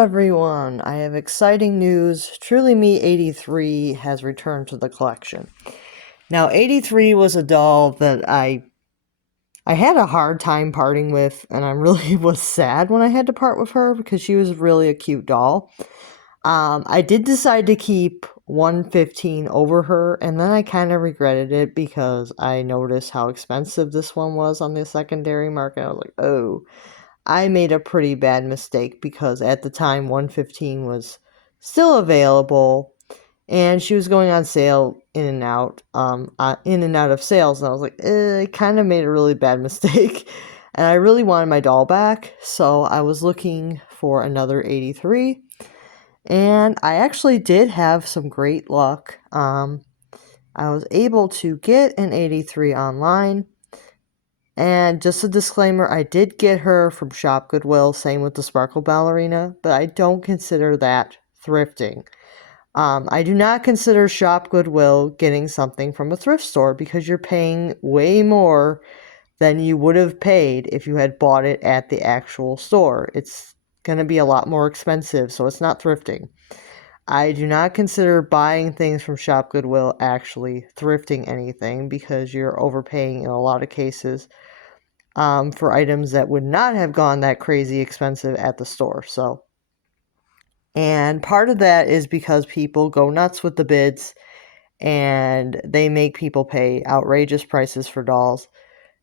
everyone, I have exciting news. Truly Me 83 has returned to the collection. Now 83 was a doll that I had a hard time parting with, and I really was sad when I had to part with her because she was really a cute doll. I did decide to keep 115 over her, and then I kind of regretted it because I noticed how expensive this one was on the secondary market. I was like, oh, I made a pretty bad mistake because at the time 115 was still available and she was going on sale in and out of sales, and I was like, I kind of made a really bad mistake. And I really wanted my doll back, so I was looking for another 83, and I actually did have some great luck. I was able to get an 83 online. And just a disclaimer, I did get her from Shop Goodwill, same with the Sparkle Ballerina, but I don't consider that thrifting. I do not consider Shop Goodwill getting something from a thrift store because you're paying way more than you would have paid if you had bought it at the actual store. It's going to be a lot more expensive, so it's not thrifting. I do not consider buying things from Shop Goodwill actually thrifting anything because you're overpaying in a lot of cases for items that would not have gone that crazy expensive at the store. And part of that is because people go nuts with the bids and they make people pay outrageous prices for dolls,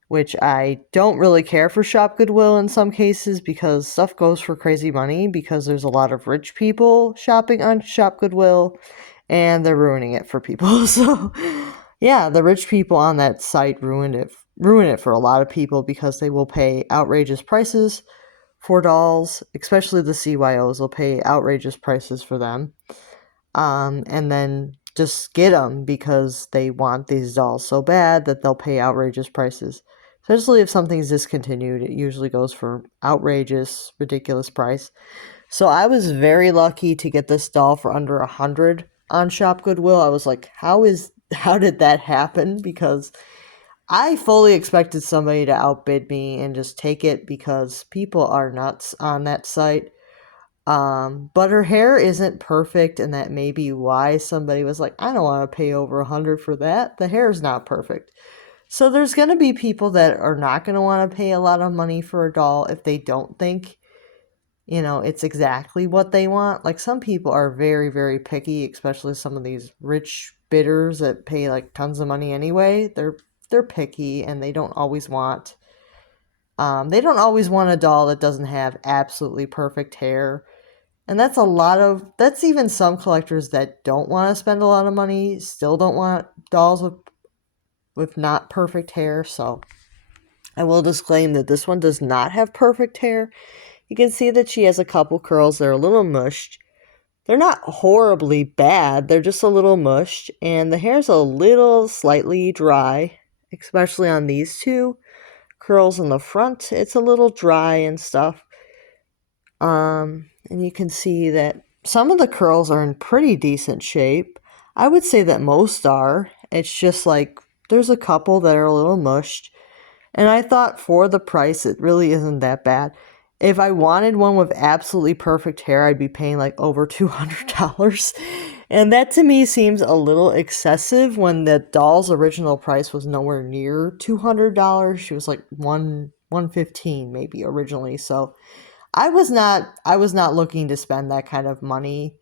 which I don't really care for Shop Goodwill in some cases because stuff goes for crazy money because there's a lot of rich people shopping on Shop Goodwill and they're ruining it for people. So yeah, the rich people on that site ruin it for a lot of people because they will pay outrageous prices for dolls, especially the CYOs will pay outrageous prices for them. And then just get them because they want these dolls so bad that they'll pay outrageous prices. Especially if something's discontinued, it usually goes for outrageous, ridiculous price. So I was very lucky to get this doll for under 100 on Shop Goodwill. I was like, how did that happen? Because I fully expected somebody to outbid me and just take it because people are nuts on that site. But her hair isn't perfect, and that may be why somebody was like, I don't want to pay over 100 for that. The hair is not perfect. So there's going to be people that are not going to want to pay a lot of money for a doll if they don't think, it's exactly what they want. Like some people are very, very picky, especially some of these rich bidders that pay like tons of money anyway. They're picky and they don't always want a doll that doesn't have absolutely perfect hair. And that's even some collectors that don't want to spend a lot of money, still don't want dolls with not perfect hair. So I will disclaim that this one does not have perfect hair. You can see that she has a couple curls that are a little mushed. They're not horribly bad, they're just a little mushed, and the hair's a little slightly dry, especially on these two curls in the front. It's a little dry and stuff. And you can see that some of the curls are in pretty decent shape. I would say that most are. It's just like there's a couple that are a little mushed. And I thought for the price, it really isn't that bad. If I wanted one with absolutely perfect hair, I'd be paying like over $200. And that to me seems a little excessive when the doll's original price was nowhere near $200. She was like 115 maybe originally. So I was not looking to spend that kind of money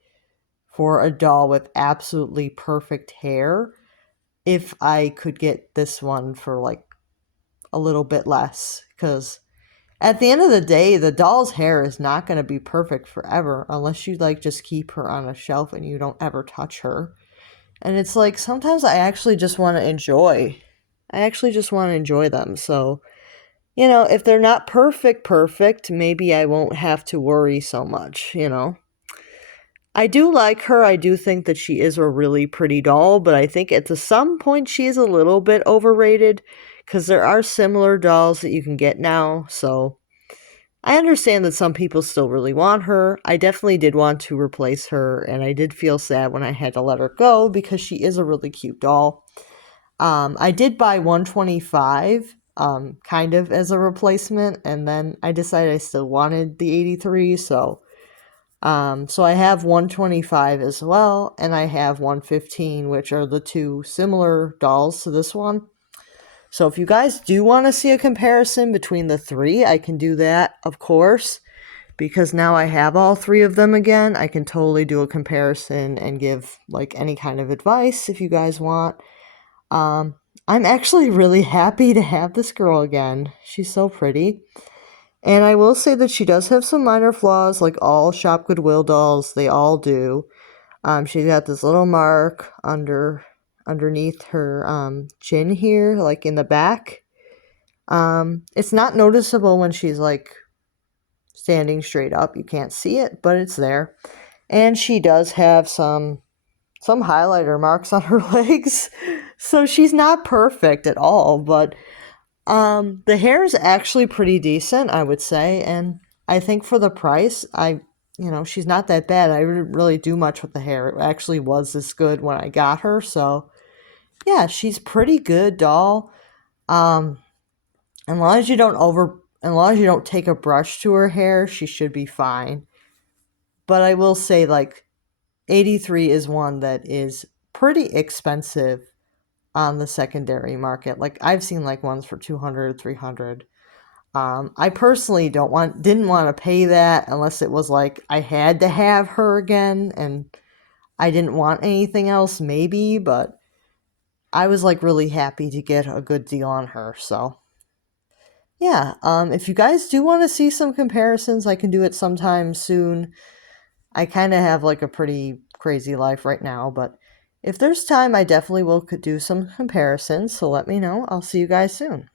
for a doll with absolutely perfect hair if I could get this one for like a little bit less, because at the end of the day, the doll's hair is not going to be perfect forever unless you like just keep her on a shelf and you don't ever touch her. And it's like sometimes I actually just want to enjoy. I actually just want to enjoy them. So, if they're not perfect, maybe I won't have to worry so much. I do like her. I do think that she is a really pretty doll, but I think at some point she is a little bit overrated because there are similar dolls that you can get now. So I understand that some people still really want her. I definitely did want to replace her, and I did feel sad when I had to let her go because she is a really cute doll. I did buy 125 kind of as a replacement, and then I decided I still wanted the 83, so So I have 125 as well, and I have 115, which are the two similar dolls to this one. So if you guys do want to see a comparison between the three, I can do that, of course, because now I have all three of them again. I can totally do a comparison and give like any kind of advice if you guys want. Um, I'm actually really happy to have this girl again. She's so pretty. And I will say that she does have some minor flaws, like all Shop Goodwill dolls, they all do. She's got this little mark underneath her chin here, like in the back. It's not noticeable when she's like standing straight up. You can't see it, but it's there. And she does have some highlighter marks on her legs. So she's not perfect at all, but the hair is actually pretty decent, I would say, and I think for the price, she's not that bad. I didn't really do much with the hair. It actually was this good when I got her, so yeah, she's pretty good doll. Um, as long as you don't take a brush to her hair, she should be fine. But I will say, like, 83 is one that is pretty expensive on the secondary market. Like, I've seen like ones for 200, 300. I personally didn't want to pay that unless it was like I had to have her again and I didn't want anything else, maybe, but I was like really happy to get a good deal on her. So yeah, if you guys do want to see some comparisons, I can do it sometime soon. I kind of have like a pretty crazy life right now, but if there's time, I definitely will do some comparisons. So let me know. I'll see you guys soon.